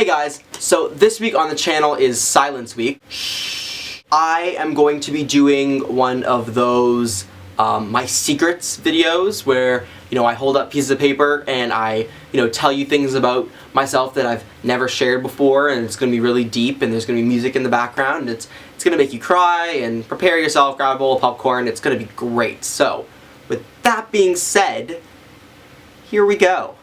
Hey guys, so this week on the channel is Silence Week. I am going to be doing one of those my secrets videos where, I hold up pieces of paper and I, tell you things about myself that I've never shared before, and it's going to be really deep and there's going to be music in the background and it's going to make you cry, and prepare yourself, grab a bowl of popcorn, it's going to be great. So, with that being said, here we go.